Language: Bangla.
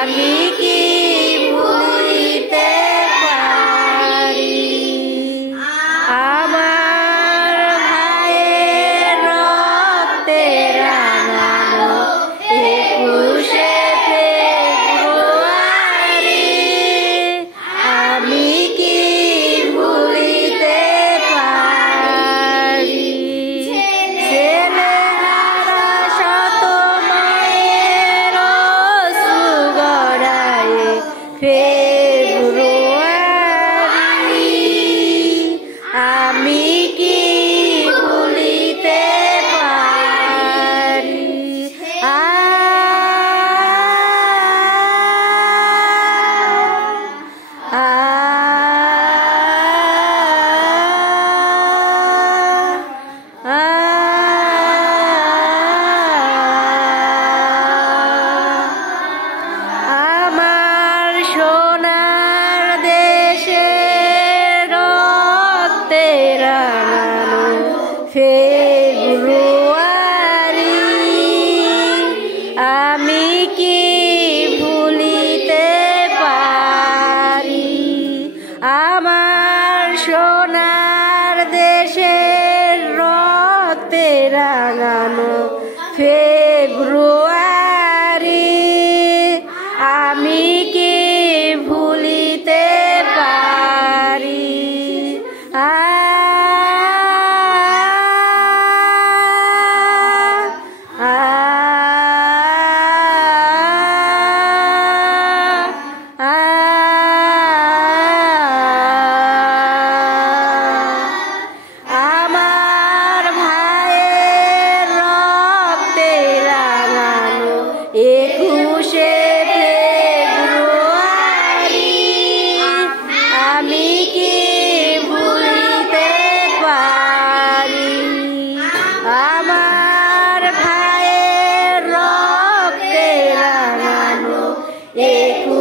আমি কি ভুলিতে পারি আমার ভাইয়ের রক্তে রাঙানো 21শে ফেব্রুয়ারি আমি কি ভুলিতে পারি ছেলেহারা শত মায়ের সুগড়ায় ফেব্রুয়ারি আমি কি ভুলিতে পারি আমার সোনার দেশের রক্তে রাঙানো ফেব্রুয়ারি আমি কি ভুলিতে পারি আমার সোনার দেশের রক্তে রাঙানো ফেব্রুয়ারি আমি কি ভুলিতে পারি আমার ভাইয়ের রক্তে রাঙানো 21শে ফেব্রুয়ারি আমি কি ভুলিতে পারি আমার ভাইয়ের রক্তে রাঙানো 21